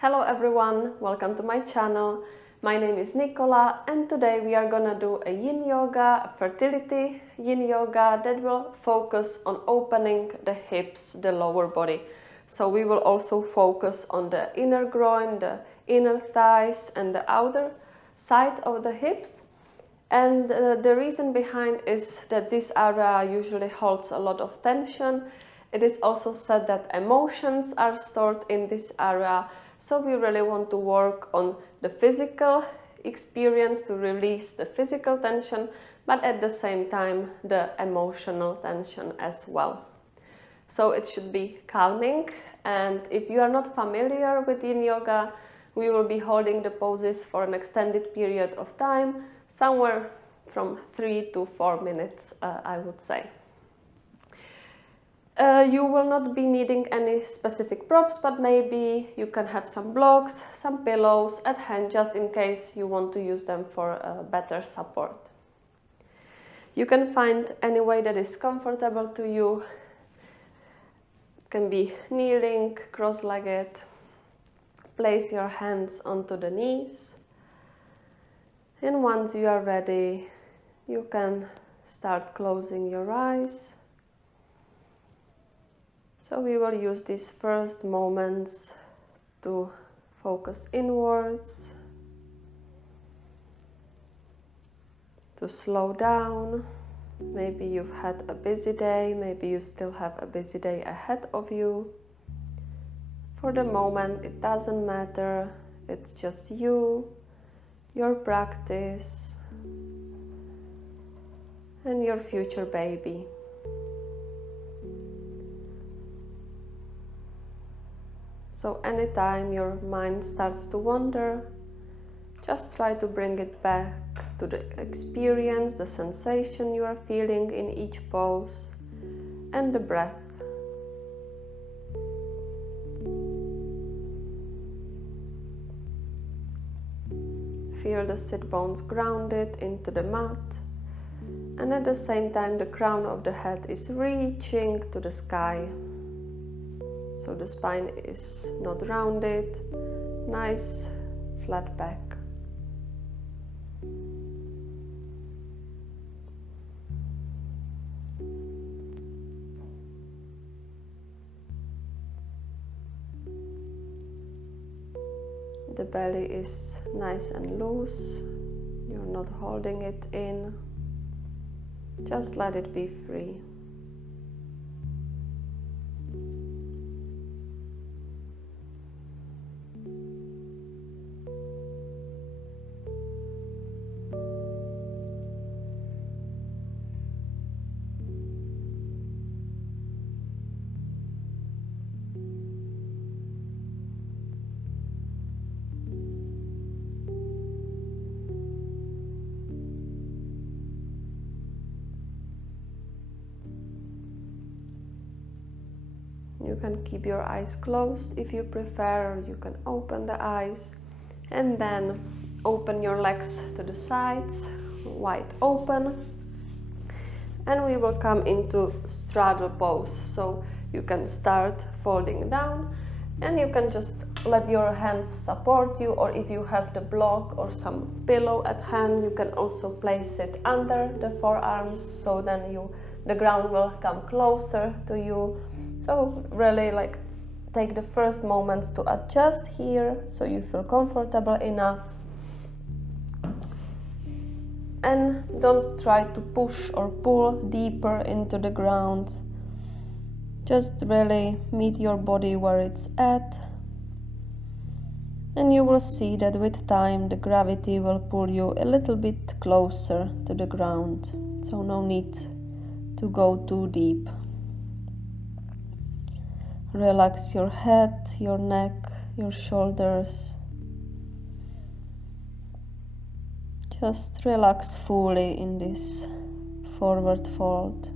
Hello everyone, welcome to my channel. My name is Nicola and today we are gonna do a yin yoga, a fertility yin yoga that will focus on opening the hips, the lower body. So we will also focus on the inner groin, the inner thighs and the outer side of the hips. And the reason behind is that this area usually holds a lot of tension. It is also said that emotions are stored in this area. So we really want to work on the physical experience to release the physical tension, but at the same time the emotional tension as well. So it should be calming. And if you are not familiar with yin yoga, we will be holding the poses for an extended period of time, somewhere from 3 to 4 minutes, I would say. You will not be needing any specific props, but maybe you can have some blocks, some pillows at hand, just in case you want to use them for better support. You can find any way that is comfortable to you. It can be kneeling, cross-legged. Place your hands onto the knees. And once you are ready, you can start closing your eyes. So we will use these first moments to focus inwards, to slow down. Maybe you've had a busy day, maybe you still have a busy day ahead of you. For the moment, it doesn't matter, it's just you, your practice, and your future baby. So anytime your mind starts to wander, just try to bring it back to the experience, the sensation you are feeling in each pose, and the breath. Feel the sit bones grounded into the mat, and at the same time the crown of the head is reaching to the sky. So the spine is not rounded, nice flat back. The belly is nice and loose, you're not holding it in, just let it be free. You can keep your eyes closed if you prefer, or you can open the eyes and then open your legs to the sides, wide open. And we will come into straddle pose. So you can start folding down and you can just let your hands support you, or if you have the block or some pillow at hand, you can also place it under the forearms, so then the ground will come closer to you. So really take the first moments to adjust here so you feel comfortable enough. And don't try to push or pull deeper into the ground. Just really meet your body where it's at. And you will see that with time the gravity will pull you a little bit closer to the ground. So no need to go too deep. Relax your head, your neck, your shoulders. Just relax fully in this forward fold.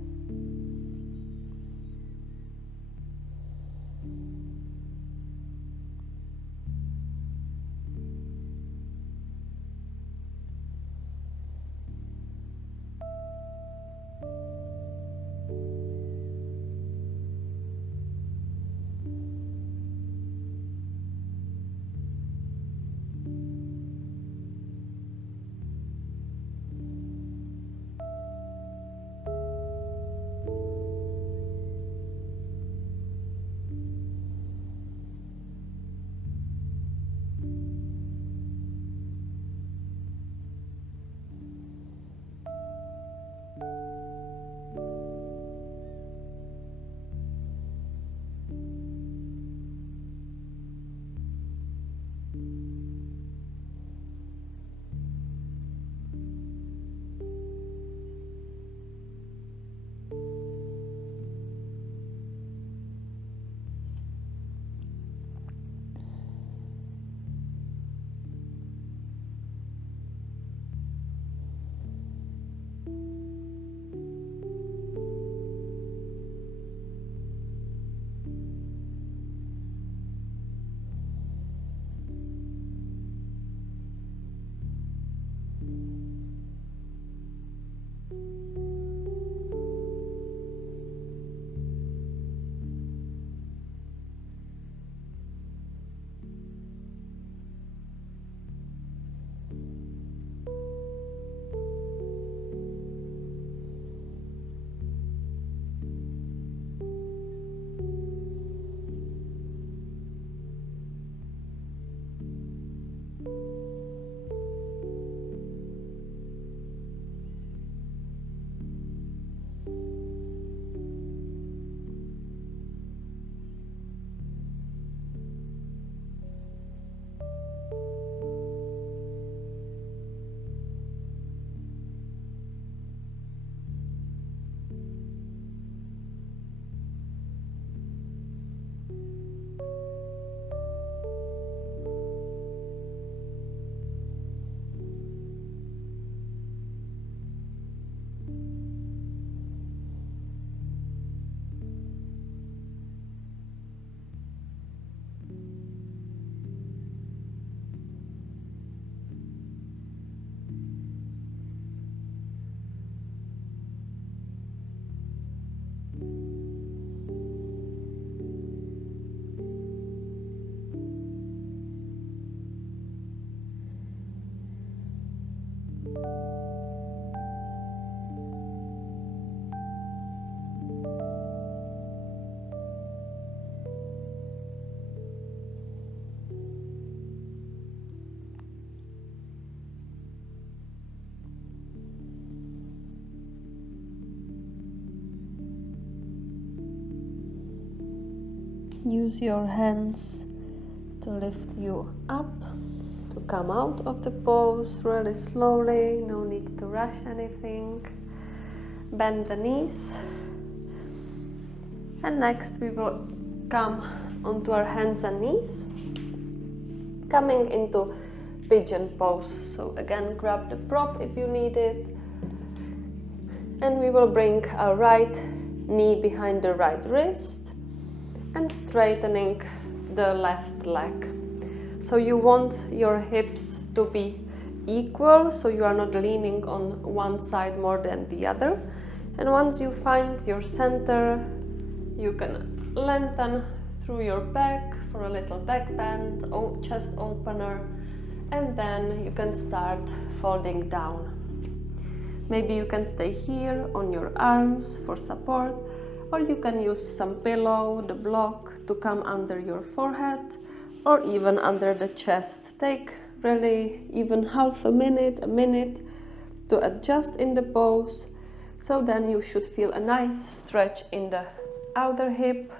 Use your hands to lift you up, to come out of the pose really slowly, no need to rush anything. Bend the knees. And next we will come onto our hands and knees, coming into pigeon pose. So again, grab the prop if you need it. And we will bring our right knee behind the right wrist and straightening the left leg. So you want your hips to be equal, so you are not leaning on one side more than the other. And once you find your center, you can lengthen through your back for a little back bend, chest opener, and then you can start folding down. Maybe you can stay here on your arms for support, or you can use some pillow, the block, to come under your forehead or even under the chest. Take really even half a minute to adjust in the pose. So then you should feel a nice stretch in the outer hip,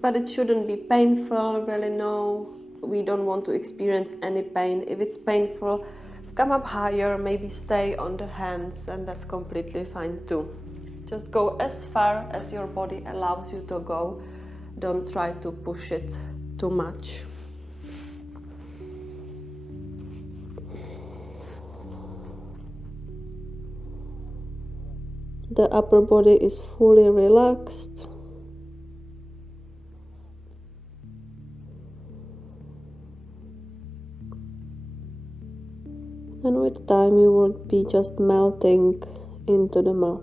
but it shouldn't be painful, really. No, we don't want to experience any pain. If it's painful, come up higher, maybe stay on the hands, and that's completely fine too. Just go as far as your body allows you to go. Don't try to push it too much. The upper body is fully relaxed. And with time you will be just melting into the mat.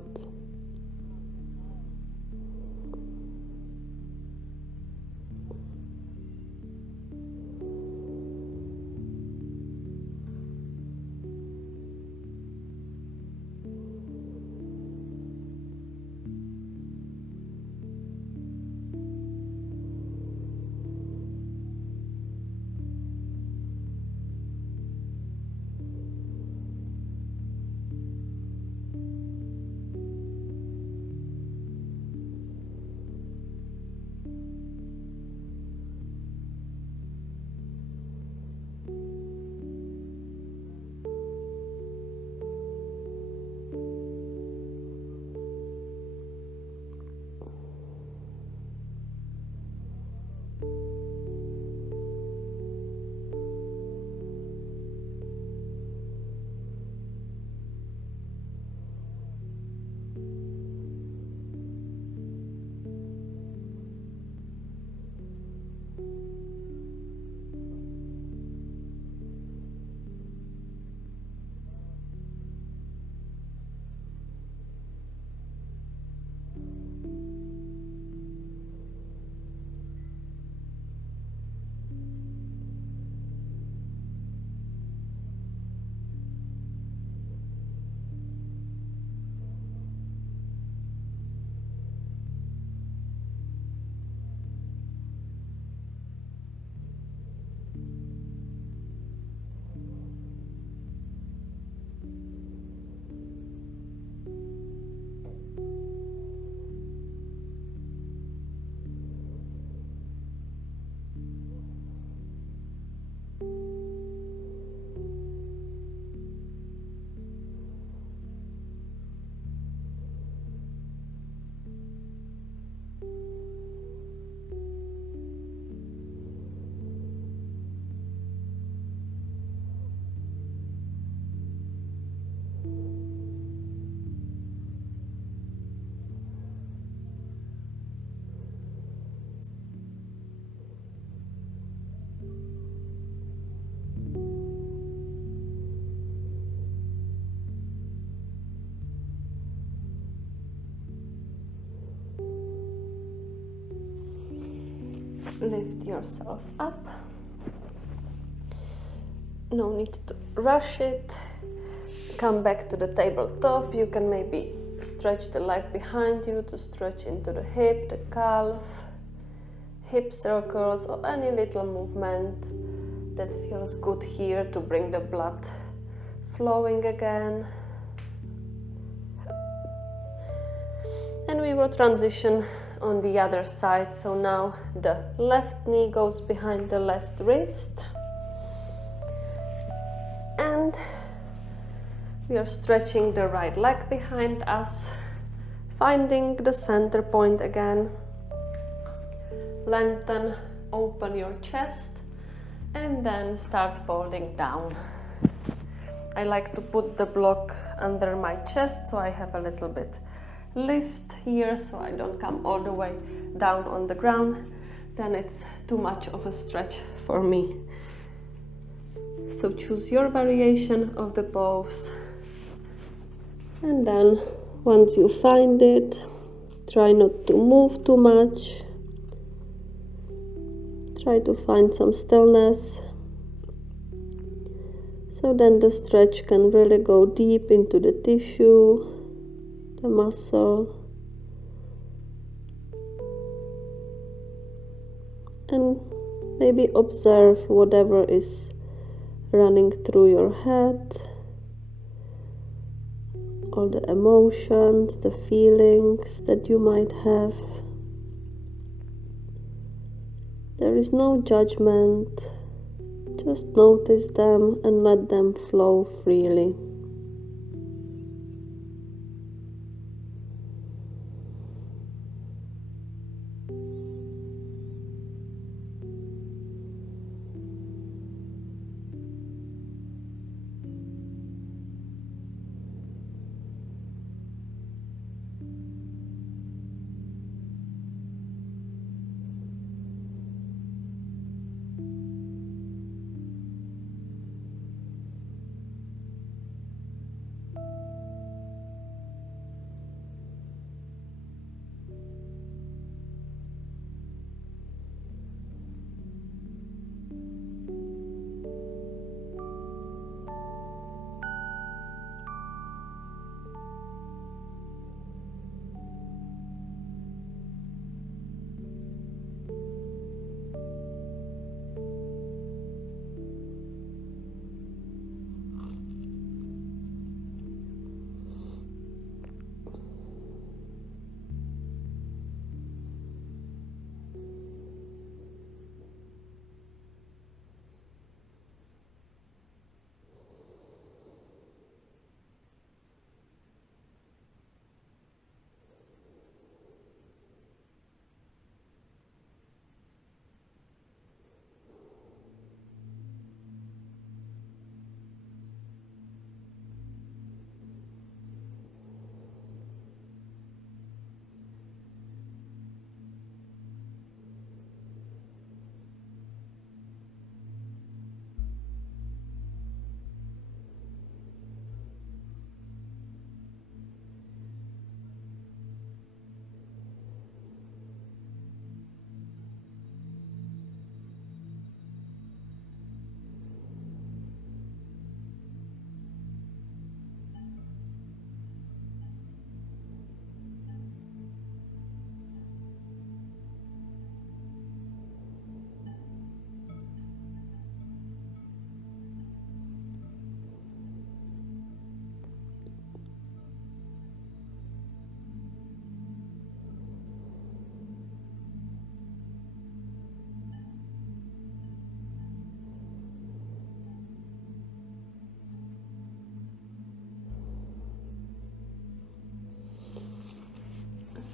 lift yourself up. No need to rush it. Come back to the tabletop. You can maybe stretch the leg behind you to stretch into the hip, the calf, hip circles, or any little movement that feels good here to bring the blood flowing again. And we will transition on the other side. So now the left knee goes behind the left wrist. And we are stretching the right leg behind us, finding the center point again. Lengthen, open your chest, and then start folding down. I like to put the block under my chest so I have a little bit lift here, so I don't come all the way down on the ground. Then it's too much of a stretch for me. So choose your variation of the pose. And then once you find it, try not to move too much. Try to find some stillness. So then the stretch can really go deep into the tissue, the muscle. And maybe observe whatever is running through your head. All the emotions, the feelings that you might have. There is no judgment, just notice them and let them flow freely.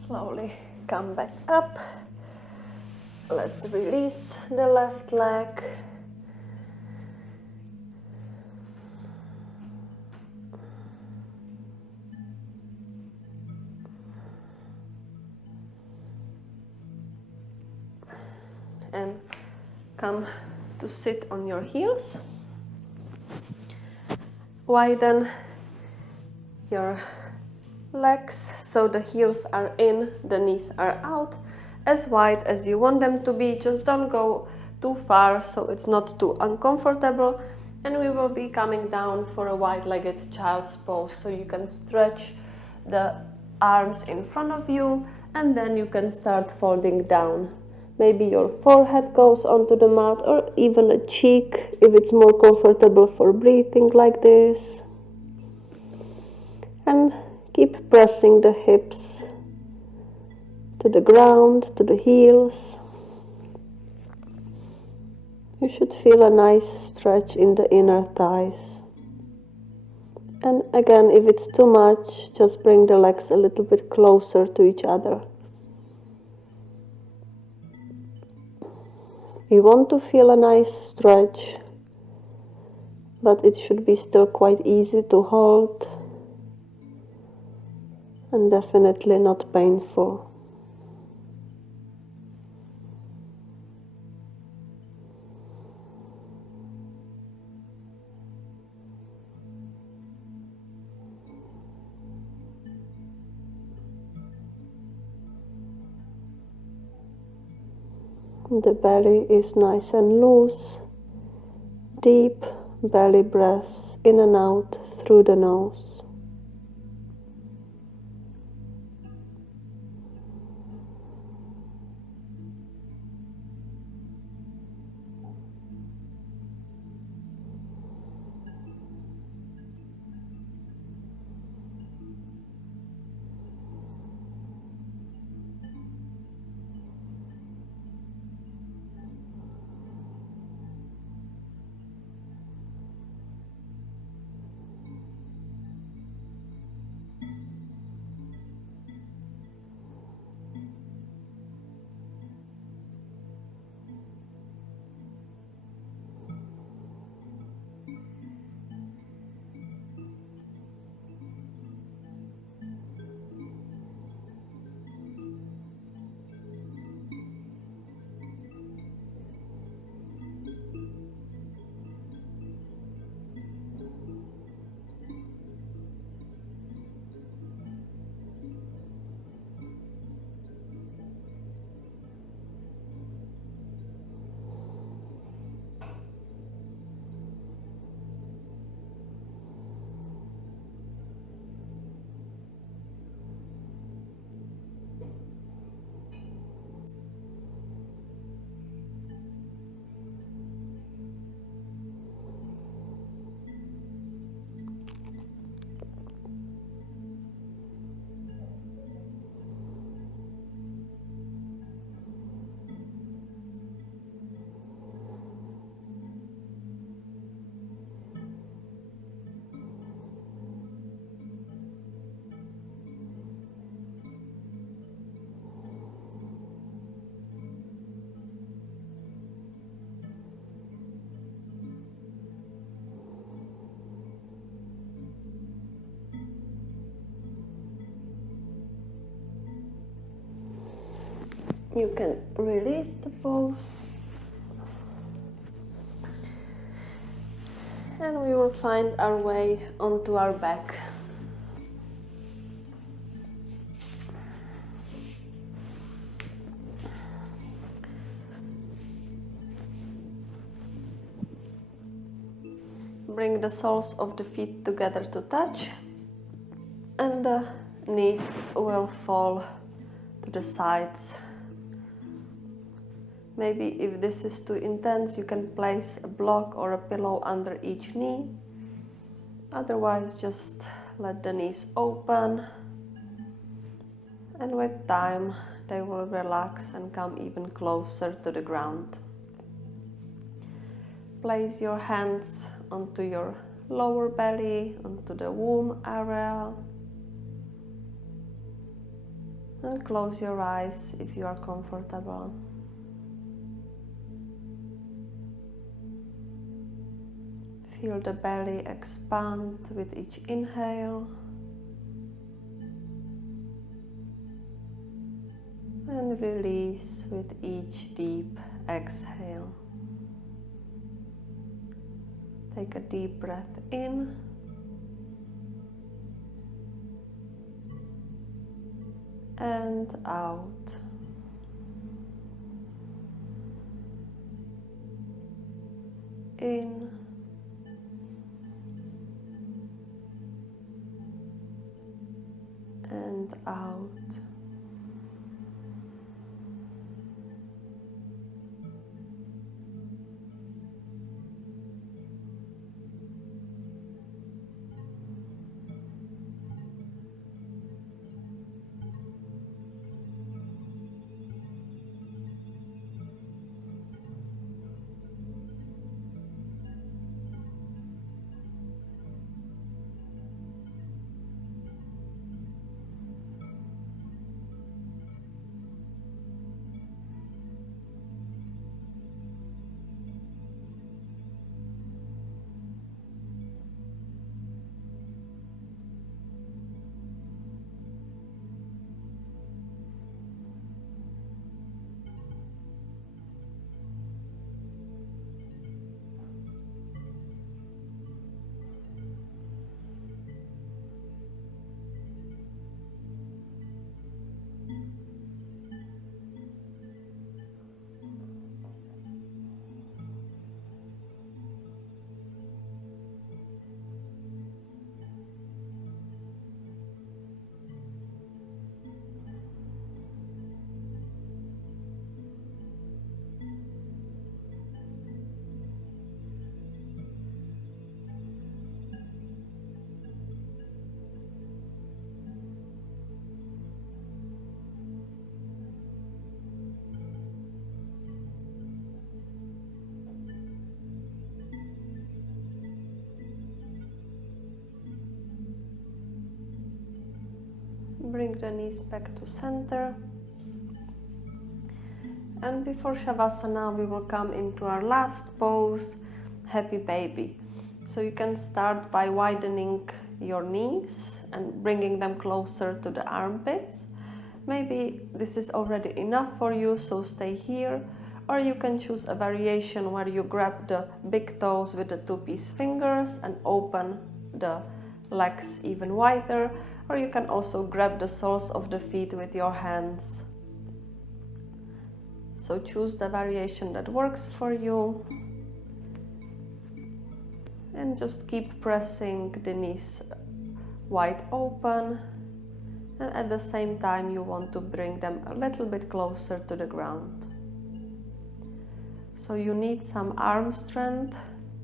Slowly come back up. Let's release the left leg. And come to sit on your heels. Widen your legs so the heels are in, the knees are out, as wide as you want them to be. Just don't go too far so it's not too uncomfortable. And we will be coming down for a wide-legged child's pose, so you can stretch the arms in front of you and then you can start folding down. Maybe your forehead goes onto the mat, or even a cheek if it's more comfortable for breathing like this. And keep pressing the hips to the ground, to the heels. You should feel a nice stretch in the inner thighs. And again, if it's too much, just bring the legs a little bit closer to each other. You want to feel a nice stretch, but it should be still quite easy to hold and definitely not painful. The belly is nice and loose. Deep belly breaths in and out through the nose. You can release the pose. And we will find our way onto our back. Bring the soles of the feet together to touch, and the knees will fall to the sides. Maybe if this is too intense, you can place a block or a pillow under each knee. Otherwise, just let the knees open, and with time they will relax and come even closer to the ground. Place your hands onto your lower belly, onto the womb area, and close your eyes if you are comfortable. Feel the belly expand with each inhale and release with each deep exhale. Take a deep breath in and out. in and out. Bring the knees back to center. And before Shavasana, we will come into our last pose, Happy Baby. So you can start by widening your knees and bringing them closer to the armpits. Maybe this is already enough for you, so stay here. Or you can choose a variation where you grab the big toes with the two-piece fingers and open the legs even wider. Or you can also grab the soles of the feet with your hands. So choose the variation that works for you. And just keep pressing the knees wide open. And at the same time, you want to bring them a little bit closer to the ground. So you need some arm strength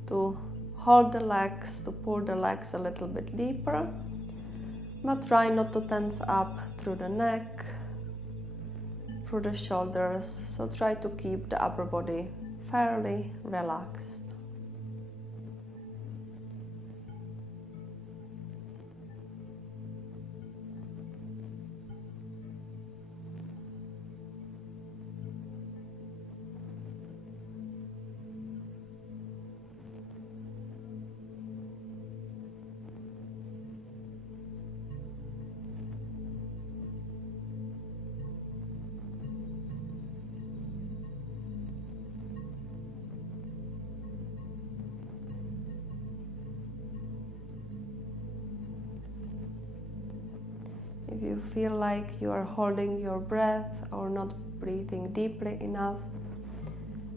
to hold the legs, to pull the legs a little bit deeper. But try not to tense up through the neck, through the shoulders. So try to keep the upper body fairly relaxed. If you feel like you are holding your breath or not breathing deeply enough,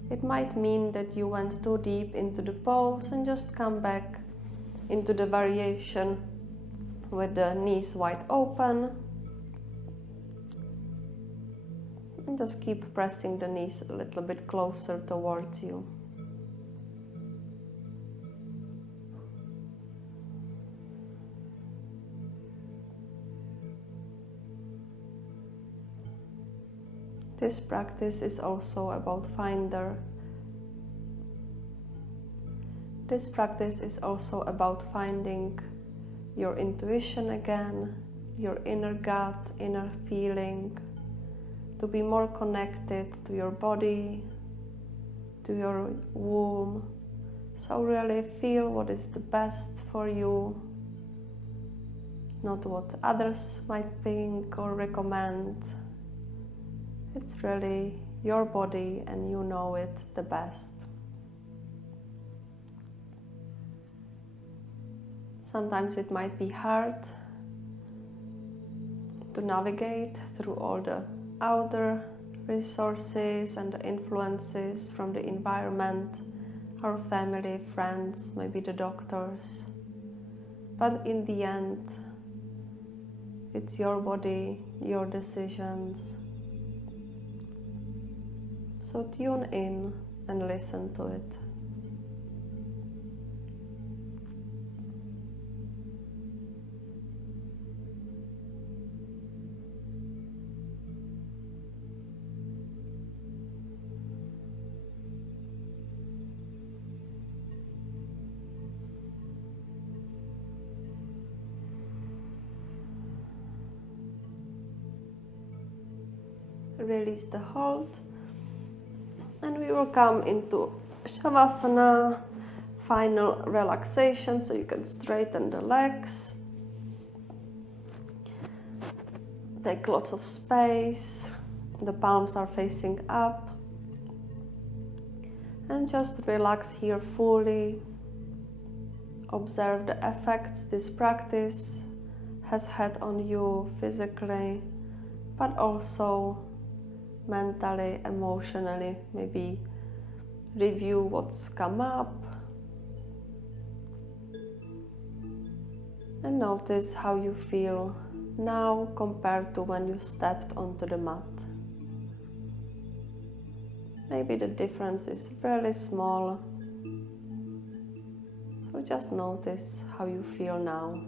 it might mean that you went too deep into the pose, and just come back into the variation with the knees wide open. And just keep pressing the knees a little bit closer towards you. This practice is also about finding your intuition again, your inner gut, inner feeling, to be more connected to your body, to your womb. So really feel what is the best for you, not what others might think or recommend. It's really your body and you know it the best. Sometimes it might be hard to navigate through all the outer resources and the influences from the environment our family, friends, maybe the doctors. But in the end, it's your body, your decisions. So tune in and listen to it. Release the hold, and we will come into Shavasana, final relaxation, so you can straighten the legs, take lots of space, the palms are facing up, and just relax here fully. Observe the effects this practice has had on you physically, but also mentally, emotionally. Maybe review what's come up and notice how you feel now compared to when you stepped onto the mat. Maybe the difference is really small, so just notice how you feel now.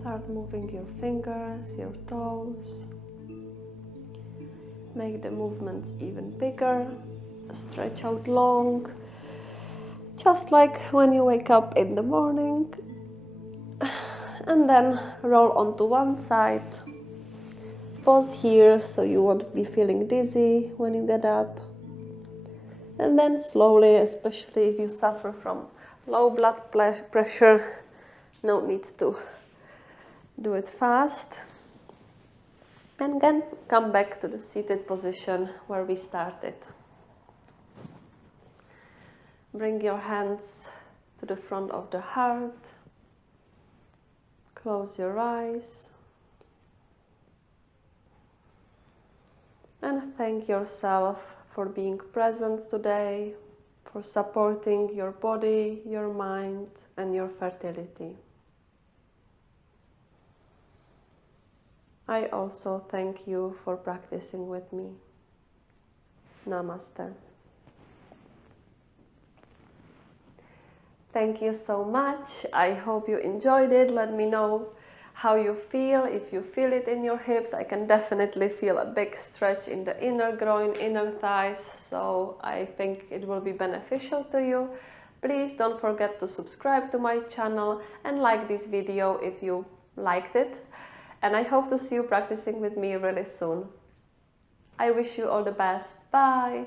Start moving your fingers, your toes. Make the movements even bigger. Stretch out long, just like when you wake up in the morning. And then roll onto one side. Pause here so you won't be feeling dizzy when you get up. And then slowly, especially if you suffer from low blood pressure, no need to do it fast. And then come back to the seated position where we started. Bring your hands to the front of the heart. Close your eyes. And thank yourself for being present today, for supporting your body, your mind, and your fertility. I also thank you for practicing with me. Namaste. Thank you so much. I hope you enjoyed it. Let me know how you feel. If you feel it in your hips, I can definitely feel a big stretch in the inner groin, inner thighs. So I think it will be beneficial to you. Please don't forget to subscribe to my channel and like this video if you liked it. And I hope to see you practicing with me really soon. I wish you all the best. Bye!